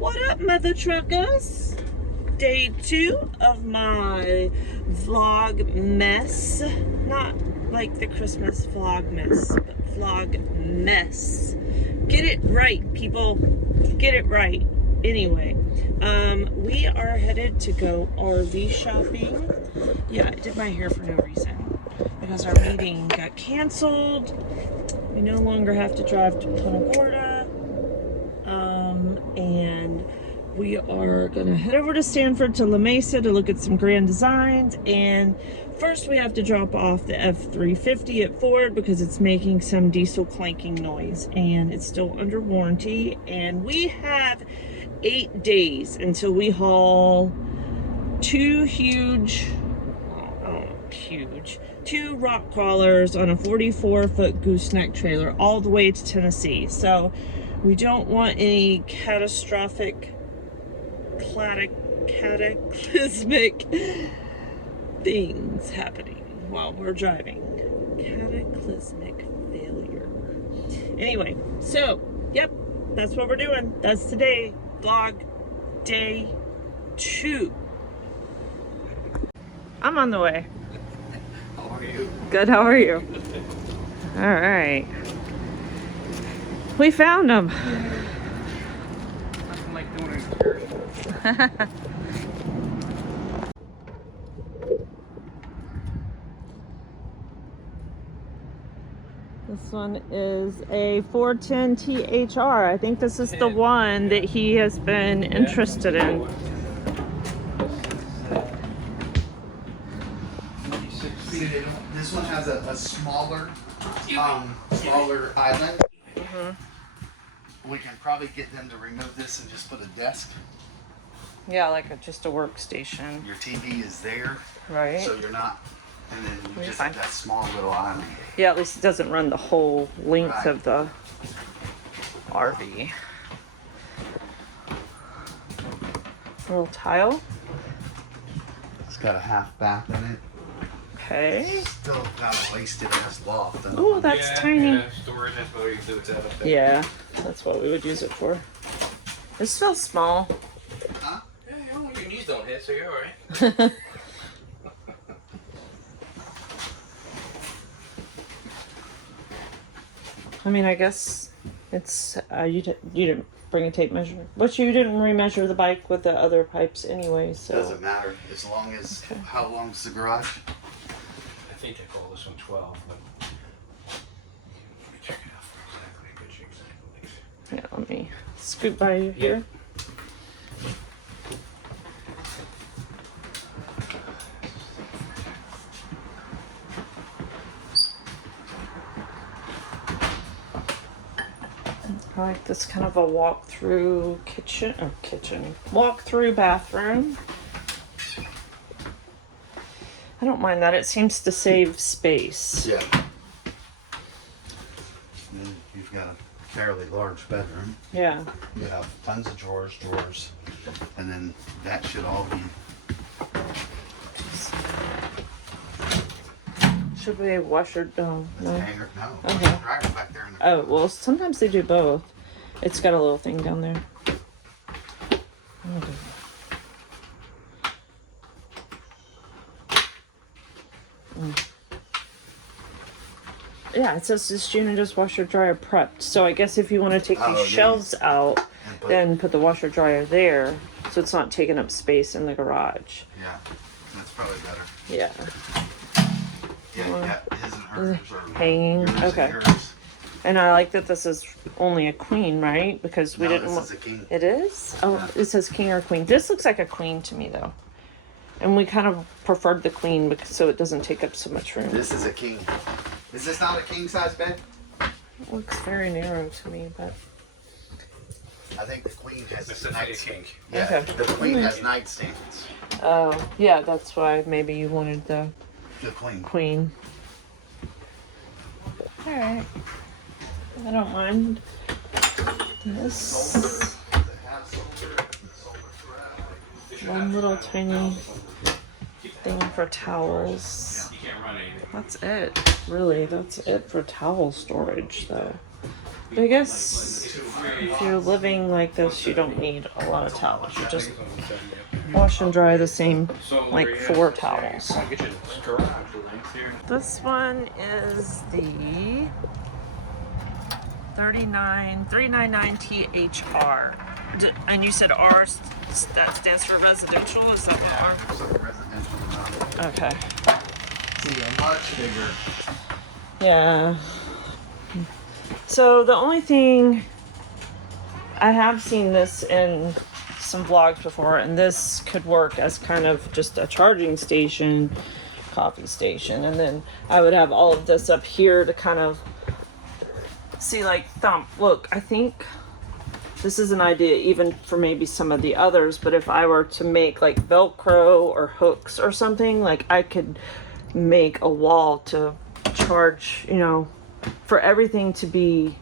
What up, mother truckers? Day 2 of my VlogMess. Not like the Christmas VlogMess, but VlogMess. Get it right, people. Get it right. Anyway, we are headed to go RV shopping. Yeah, I did my hair for no reason because our meeting got canceled. We no longer have to drive to Punta Gorda. And we are gonna head over to Sanford to La Mesa to look at some Grand Designs. And first we have to drop off the F350 at Ford because it's making some diesel clanking noise and it's still under warranty. And we have 8 days until we haul two rock crawlers on a 44-foot gooseneck trailer all the way to Tennessee. So we don't want any catastrophic, cataclysmic things happening while we're driving. Cataclysmic failure. Anyway, so, yep, that's what we're doing. That's today. Vlog day 2. I'm on the way. How are you? Good, how are you? All right. We found them. Nothing like doing an excursion. This one is a 410 THR. I think this is the one that he has been interested in. See, this one has a smaller island. We can probably get them to remove this and just put a desk. Yeah, like just a workstation. Your TV is there, Right. so you're not, and then you just fine. have that small little island. Yeah, at least it doesn't run the whole length Right. of the RV. Little tile. It's got a half bath in it. Okay. Still got a wasted ass loft. Oh, that's tiny. Yeah, storage, that's what we do with that up there. Yeah, that's what we would use it for. It smells small. Huh? Yeah, your knees don't hit, so you're alright. I mean, I guess it's you didn't bring a tape measure, but you didn't remeasure the bike with the other pipes anyway, so Doesn't matter as long as how long's the garage? I think they call this one 12, but let me check it out for exactly a good exact length. yeah. Let me scoot by you here. I like this kind of a walk-through walk-through bathroom. I don't mind that. It seems to save space. Yeah. Then you've got a fairly large bedroom. Yeah. You have tons of drawers, and then that should all be. Should we wash or no? Hanger. No. Okay. Dryer back there in the Oh, well, sometimes they do both. It's got a little thing down there. Yeah, it says this unit is washer dryer prepped. So I guess if you want to take these shelves out, then put the washer dryer there, so it's not taking up space in the garage. Yeah, that's probably better. Yeah. Yeah, his and hers are Hanging. yours and Okay. yours. And I like that this is only a queen, right? Because we No, didn't. this is a king. It is? Oh, Yeah. it says king or queen. This looks like a queen to me, though. And we kind of preferred the queen because so it doesn't take up so much room. This is a king. Is this not a king size bed? It looks very narrow to me, but I think the queen has It's a night. king. Yeah, Okay. the queen has nightstands. oh, yeah, that's why maybe you wanted the The queen. queen. All right, I don't mind this. One little tiny thing for towels. You can't run anything. That's it, really. That's it for towel storage, though. But I guess If you're living like this, you don't need a lot of towels. You just wash and dry the same, like 4 towels. This one is the 399 THR. And you said R, that stands for residential? Is that what R? It's like a residential model. Okay. See, they're much bigger. Yeah. So the only thing, I have seen this in some vlogs before, and this could work as kind of just a charging station, coffee station, and then I would have all of this up here to kind of see, like, thump. Look, I think this is an idea even for maybe some of the others, but if I were to make like Velcro or hooks or something, like I could make a wall to charge, you know, for everything to be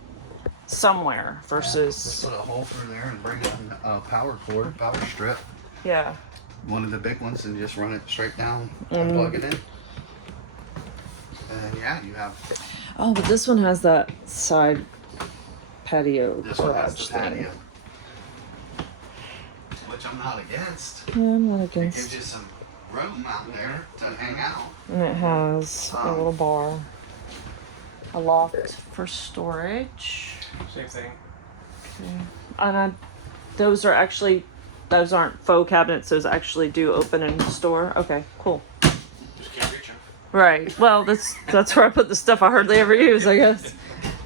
somewhere versus. Just put a hole through there and bring in a power cord, power strip. Yeah. One of the big ones, and just run it straight down and plug it in. And then, yeah, you have. Oh, but this one has that side patio This one has garage the thing. patio. Which I'm not against. Yeah, I'm not It gives against. you some room out there to hang out. And it has a little bar, a loft for storage. Same thing. And those aren't faux cabinets. Those actually do open and store. Okay, cool. Just can't reach them. Right. Well, that's where I put the stuff I hardly ever use, I guess.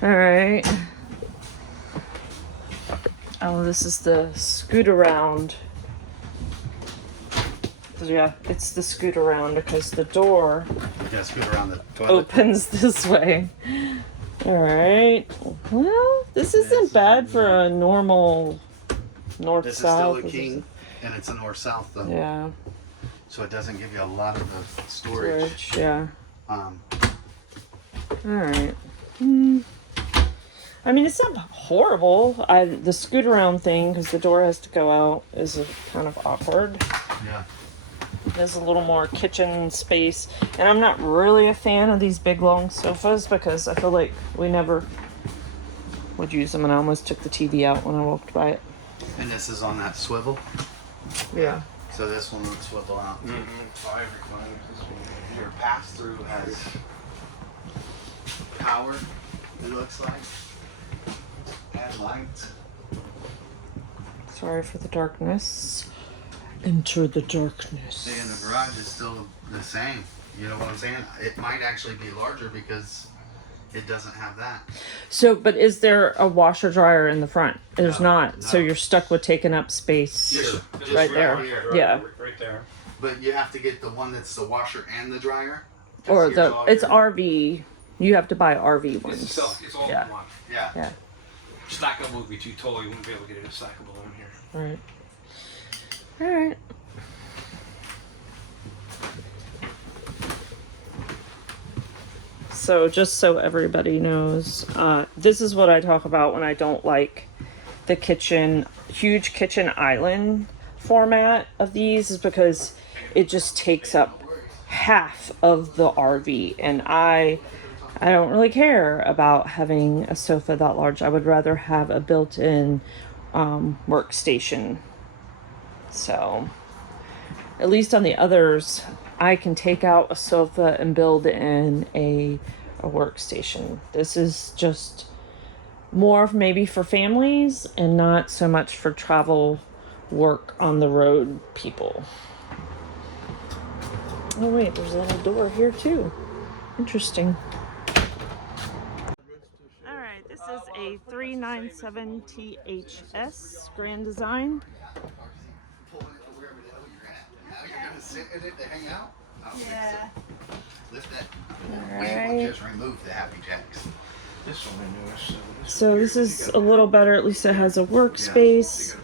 All right. Oh, this is the scoot around. Yeah, it's the scoot around because the door Yeah, scoot around the toilet. opens this way. All right. Well, this isn't bad for a normal north-south. This is still a king, and it's a north-south though. Yeah. So it doesn't give you a lot of the storage. Yeah. Um, All right. I mean, it's not horrible. The scoot around thing, because the door has to go out, is kind of awkward. yeah. There's a little more kitchen space. And I'm not really a fan of these big long sofas because I feel like we never would use them, and I almost took the TV out when I walked by it. And this is on that swivel. Yeah. So this one would swivel out. 5 recliners. This one. Your pass-through has power, it looks like. And lights. Sorry for the darkness. Enter the darkness. See, and the garage is still the same. You know what I'm saying? It might actually be larger because it doesn't have that. So, but is there a washer dryer in the front? There's No, not. So no. you're stuck with taking up space. Just right there. Yeah. Right there. But you have to get the one that's the washer and the dryer. Or Here's all it's your- RV. You have to buy RV It's, ones. it's all Yeah. in one. Yeah. Yeah. Stackable would be too tall. You wouldn't be able to get it stackable in here. Right. All right. So just so everybody knows, this is what I talk about when I don't like the huge kitchen island format of these, is because it just takes up half of the RV, and I don't really care about having a sofa that large. I would rather have a built-in workstation. So at least on the others, I can take out a sofa and build in a workstation. This is just more maybe for families and not so much for travel, work on the road people. Oh wait, there's a little door here too. Interesting. All right, this is a 397 THS Grand Design. Pulling it to wherever the hell you're at. Now you're gonna sit in it to hang out? I don't think so. Lift that. We will just remove the happy jacks. This one I noticed. So this is a little better. At least it has a workspace.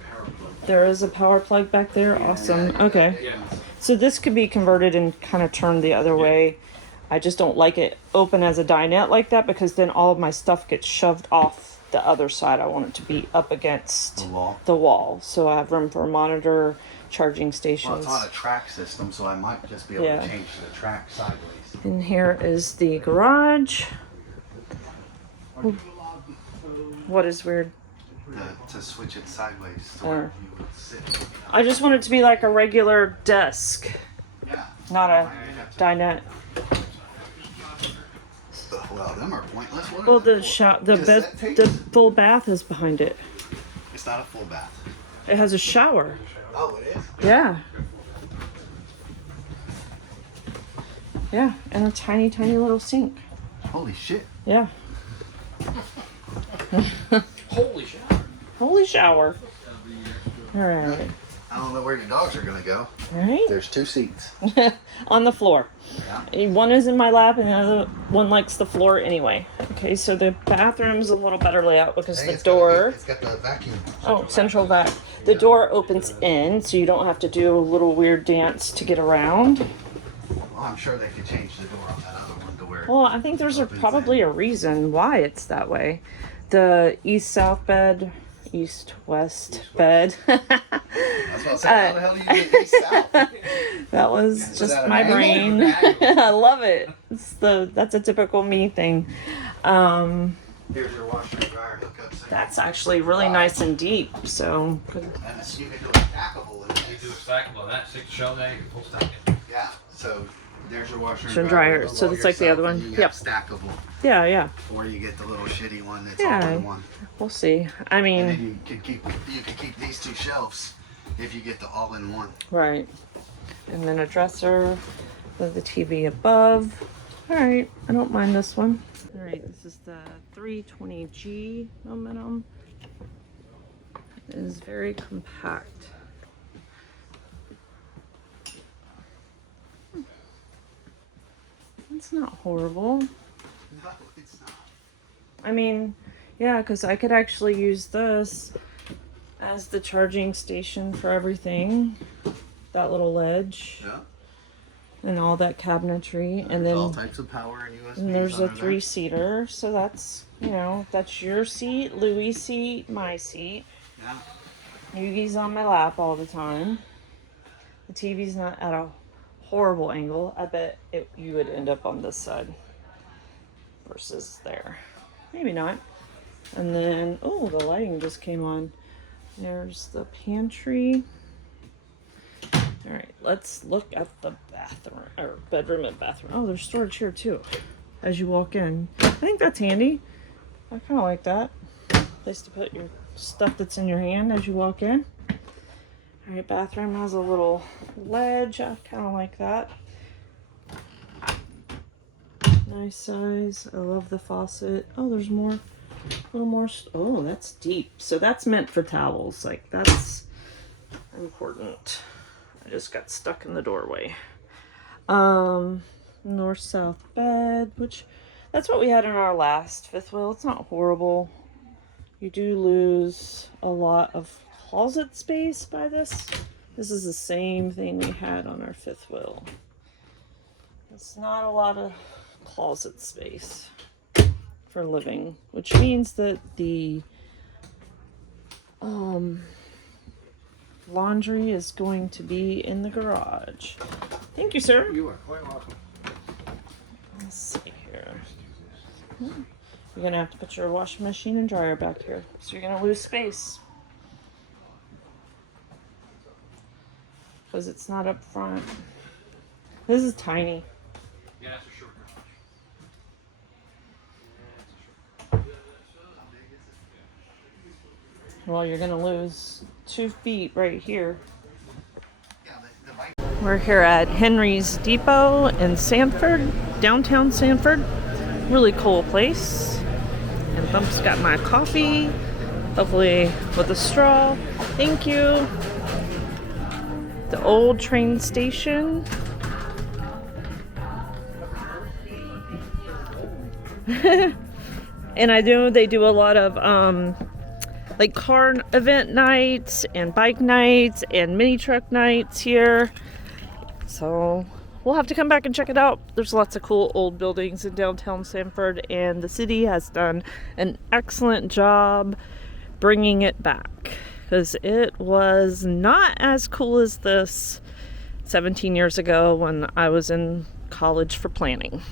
There is a power plug back there. Awesome. Okay. Yeah. So this could be converted and kind of turned the other way. I just don't like it open as a dinette like that, because then all of my stuff gets shoved off the other side. I want it to be up against The the wall. wall. So I have room for a monitor, charging Well, stations. it's on a track system, so I might just be able Yeah. to change the track sideways. And here is the garage. What is weird? to switch it sideways to where you would sit. I just want it to be like a regular desk, Yeah. not a dinette. Well, them are pointless. What Well, are them for? the full bath is behind it. It's not a full bath. It has a shower. Oh, it is? Yeah. Yeah, and a tiny, tiny little sink. Holy shit. Yeah. Holy shower. Holy shower. All right. I don't know where your dogs are going to go. All right. There's 2 seats. On the floor. Yeah. One is in my lap and the other one likes the floor anyway. Okay, so the bathroom's a little better layout because the door... It's got the vacuum. Central vac. The door opens in, so you don't have to do a little weird dance to get around. Well, I'm sure they could change the door on that other one to where... Well, I think there's probably a reason why it's that way. The east-south bed, east-west bed. That's what I said. How the hell do you get east-south? That was just that my an brain. angle? I love it. That's a typical me thing. Here's your washer and dryer hookups. That's actually really nice and deep. So And you can do a stackable in You this. do a stackable on that 6 shell there, you can pull stack it. Yeah. So there's your washer and and dryer. dryer. So it's like the other one. You Yep. have stackable. yeah, Or you get the little shitty one that's Yeah. all in one. we'll see. I And mean, then you can keep these 2 shelves if you get the all in one. right. And then a dresser with the TV above. All right, I don't mind this one. All right, this is the 320G momentum. It is very compact. It's not horrible. No, it's not. I mean, yeah, because I could actually use this as the charging station for everything. That little ledge Yeah. and all that cabinetry. And There's all then types of power and USBs. and there's a under there. 3-seater. So that's, that's your seat, Louis' seat, my seat. Yeah. Yugi's on my lap all the time. The TV's not at a horrible angle. I bet you would end up on this side versus there. Maybe not. And then, oh, the lighting just came on. There's the pantry. All right, let's look at the bathroom, or bedroom and bathroom. Oh, there's storage here too, as you walk in. I think that's handy. I kind of like that. Place to put your stuff that's in your hand as you walk in. All right, bathroom has a little ledge. I kind of like that. Nice size. I love the faucet. Oh, there's more. A little more. Oh, that's deep. So that's meant for towels. Like, that's important. I just got stuck in the doorway. North-south bed, which that's what we had in our last fifth wheel. It's not horrible. You do lose a lot of closet space by this. This is the same thing we had on our fifth wheel. It's not a lot of closet space for living, which means that the laundry is going to be in the garage. Thank you, sir. You are quite welcome. Let's see here. You're gonna have to put your washing machine and dryer back here, so you're gonna lose space because it's not up front. This is tiny. Yeah, that's a short garage. Well, you're gonna lose 2 feet right here. Yeah, the bike. We're here at Henry's Depot in Sanford, downtown Sanford. Really cool place. And Bump's got my coffee, hopefully with a straw. Thank you. The old train station. And I know they do a lot of like car event nights and bike nights and mini truck nights here. So we'll have to come back and check it out. There's lots of cool old buildings in downtown Sanford, and the city has done an excellent job bringing it back, because it was not as cool as this 17 years ago when I was in college for planning.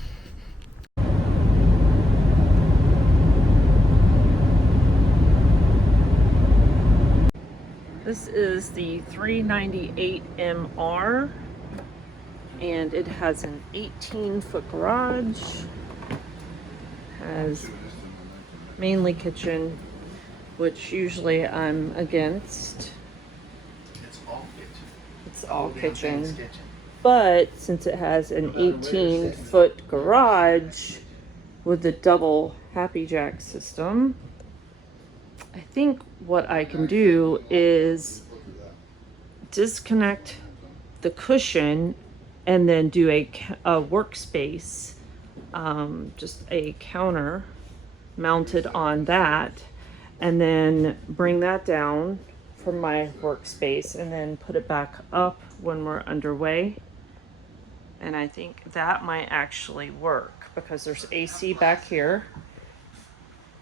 is the 398MR, and it has an 18-foot garage. Has mainly kitchen, which usually I'm against. It's all kitchen. It's all Damn thing's kitchen. kitchen. But since it has an 18-foot garage with the double Happy Jack system, I think what I can do is disconnect the cushion and then do a workspace, just a counter mounted on that, and then bring that down from my workspace and then put it back up when we're underway. And I think that might actually work because there's AC back here.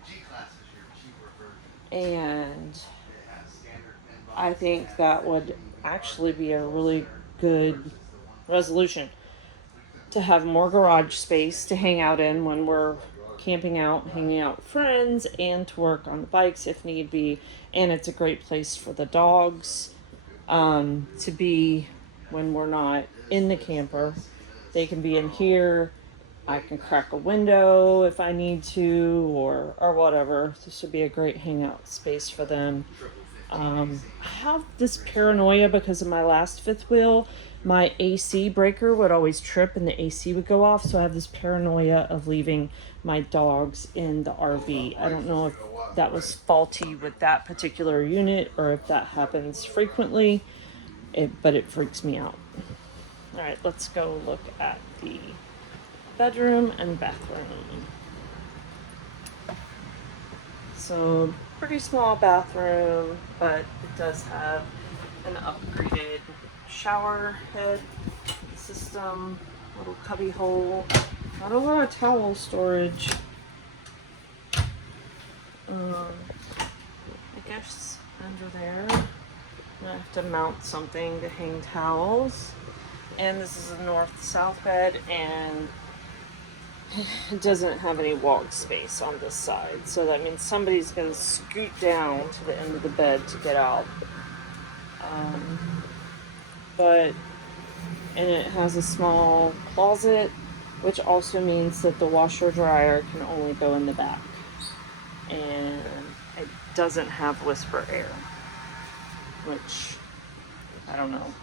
G-Class is your cheaper version. And It has standard pin box. I think that would actually be a really good resolution to have more garage space to hang out in when we're camping out, hanging out with friends, and to work on the bikes if need be. And it's a great place for the dogs to be when we're not in the camper. They can be in here. I can crack a window if I need to, or whatever. This would be a great hangout space for them. I have this paranoia because of my last fifth wheel. My AC breaker would always trip and the AC would go off, so I have this paranoia of leaving my dogs in the RV. I don't know if that was faulty with that particular unit or if that happens frequently, but it freaks me out. All right, let's go look at the bedroom and bathroom. So, pretty small bathroom, but it does have an upgraded shower head system, little cubby hole, not a lot of towel storage. I guess under there, I'm gonna have to mount something to hang towels. And this is a north-south bed, and it doesn't have any walk space on this side, so that means somebody's going to scoot down to the end of the bed to get out. And it has a small closet, which also means that the washer dryer can only go in the back, and it doesn't have whisper air, which I don't know if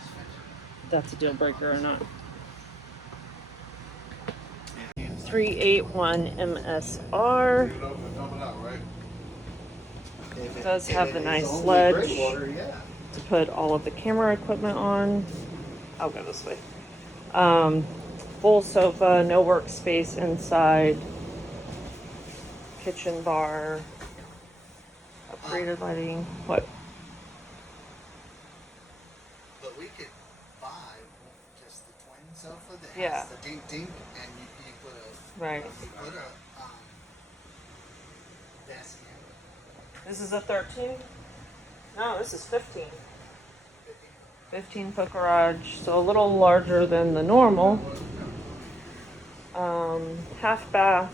that's a deal breaker or not. 381 MSR. It does have the nice ledge to put all of the camera equipment on. I'll go this way. Full sofa, no workspace inside. Kitchen bar. Upgraded lighting. What? But we could buy just the twin sofa that Yeah. has the dink dink, and you put a Right. desk in. This is a 13? No, this is 15. 15-foot garage, so a little larger than the normal. Half bath.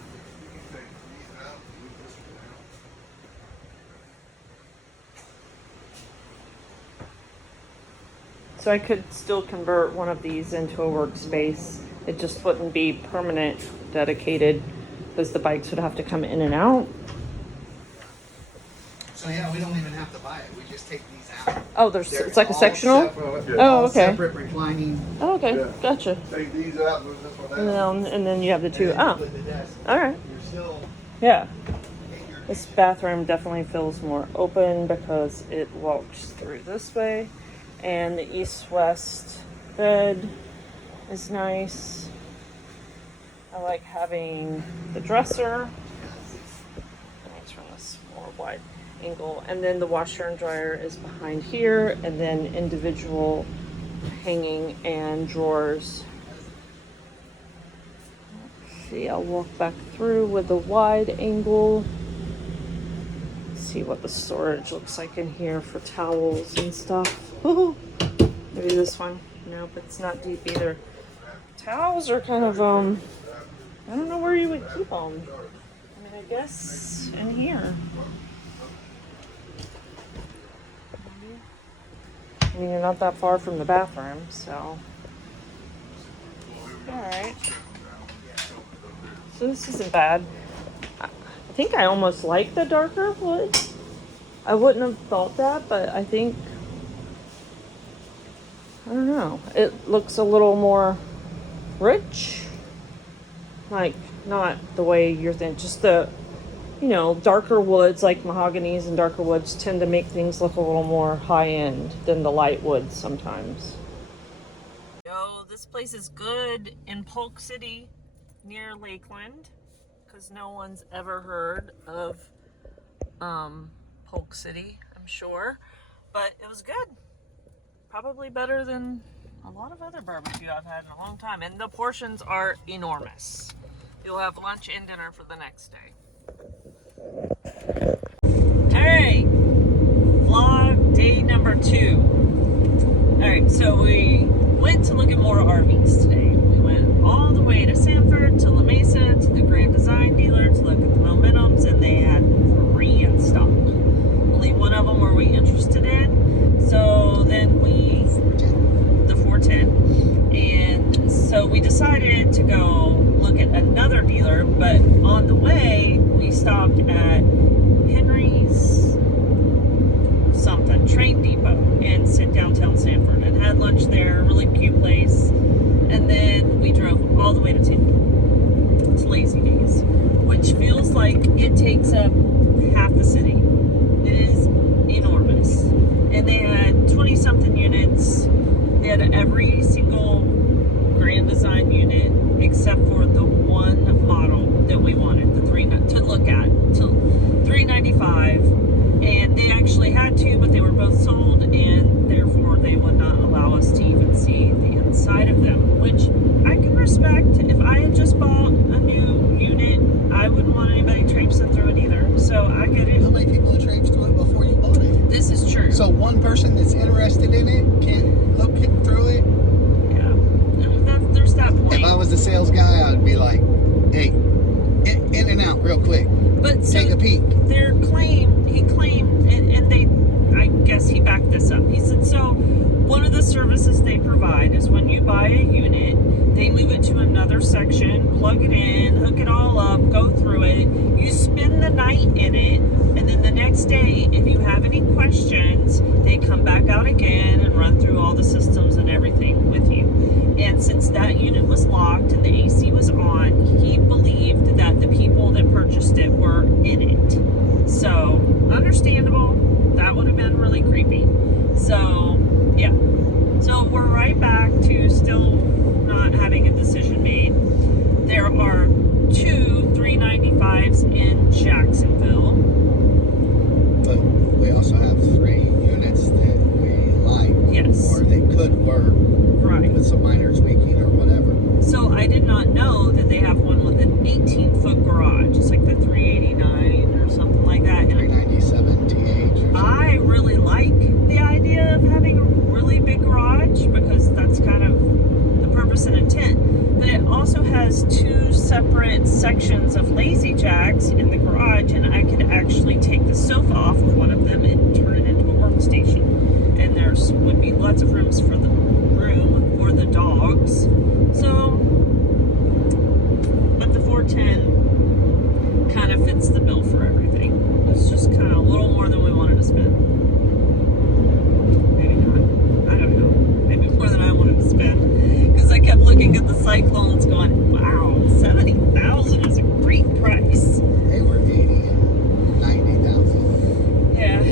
So I could still convert one of these into a workspace. It just wouldn't be permanent, dedicated, because the bikes would have to come in and out. So yeah, we don't even have to buy it. We just take these out. Oh, it's like a sectional? Oh, okay. Separate reclining. Oh, okay, Yeah. gotcha. Take these out, move this one out. And then you have the two. And then you Oh, put the desk. all right. You're still Yeah. in your This bathroom definitely feels more open because it walks through this way. And the east-west bed is nice. I like having the dresser. Let me turn this more wide angle. And then the washer and dryer is behind here, and then individual hanging and drawers. Let's see, I'll walk back through with a wide angle. See what the storage looks like in here for towels and stuff. Oh, maybe this one. Nope, it's not deep either. Towels are kind of, I don't know where you would keep them. I mean, I guess in here. I mean, you're not that far from the bathroom, so. Alright. So this isn't bad. I think I almost like the darker wood. I wouldn't have thought that, but I think, I don't know. It looks a little more rich. Like, not the way you're thinking, just the, you know, darker woods like mahoganies and darker woods tend to make things look a little more high-end than the light woods sometimes. Yo, this place is good in Polk City near Lakeland, because no one's ever heard of Polk City, I'm sure, but it was good. Probably better than a lot of other barbecue I've had in a long time, and the portions are enormous. You'll have lunch and dinner for the next day. Alright, vlog day number 2. Alright, so we went to look at more RVs today. We went all the way to Sanford, to La Mesa, to the Grand Design dealer to look at the Momentums, and they had 3 in stock. Only one of them were we interested in, so then the 410, and so we decided to go look at another dealer, but on the way we stopped at Henry's something train depot and sit downtown Sanford and had lunch there. Really cute place. And then we drove all the way to Tampa. It's Lazy Days, which feels like it takes up half the city. It is enormous, and they had 20 something units. They had every single Grand Design unit except for the one model that we wanted, the 3 to look at, till 395, and they actually had 2, but they were both sold, and therefore they would not allow us to even see the inside of them, which I can respect. If I had just bought a new unit, I wouldn't want anybody traipsing through it either, so I get it. How many people have traipsed through it before you bought it? This is true. So one person that's interested in it can't look through it? There's that point. If I was the sales guy, I'd be like, hey, in and out real quick. But so take a peek. He claimed, and they, I guess he backed this up. He said, so one of the services they provide is when you buy a unit, they move it to another section, plug it in, hook it all up, go through it. You spend the night in it, and then the next day, if you have any questions, they come back out again and run through all the systems and everything with you. And since that unit was locked and the AC was on, he believed that the people that purchased it were in it. So, understandable. That would have been really creepy. So, yeah. So, we're right back to still not having a decision made. There are 2 395s in Jacksonville. But we also have 3 units that we like. Yes. Or they could work. Right. With some minor tweaking or whatever. So I did not know that they have one with an 18-foot garage. It's like the 389 or something like that. 397 TH or something. I really like the idea of having a really big garage because that's kind of the purpose and intent. But it also has 2 separate sections of Lazy Jacks in the garage, and I could actually take the sofa off of one of them and turn it into a workstation. And there's would be lots of rooms for the dogs. So, but the 410 kind of fits the bill for everything. It's just kind of a little more than we wanted to spend. Maybe not. I don't know. Maybe more than I wanted to spend. Because I kept looking at the Cyclones going, wow, $70,000 is a great price. They were 80 and 90,000. Yeah,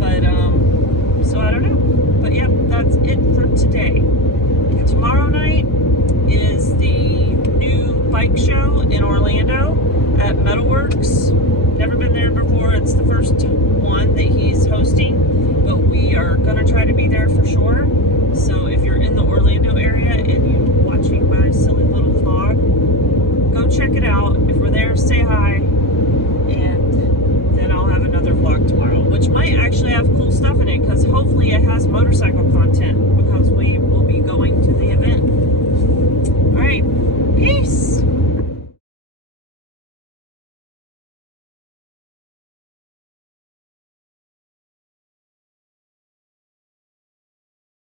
but, so I don't know. But yeah, that's it for today. Tomorrow night is the new bike show in Orlando at Metalworks. Never been there before. It's the first one that he's hosting, but we are going to try to be there for sure. So if you're in the Orlando area and you're watching my silly little vlog, go check it out. If we're there, say hi, and then I'll have another vlog tomorrow, which might actually have cool stuff in it because hopefully it has motorcycle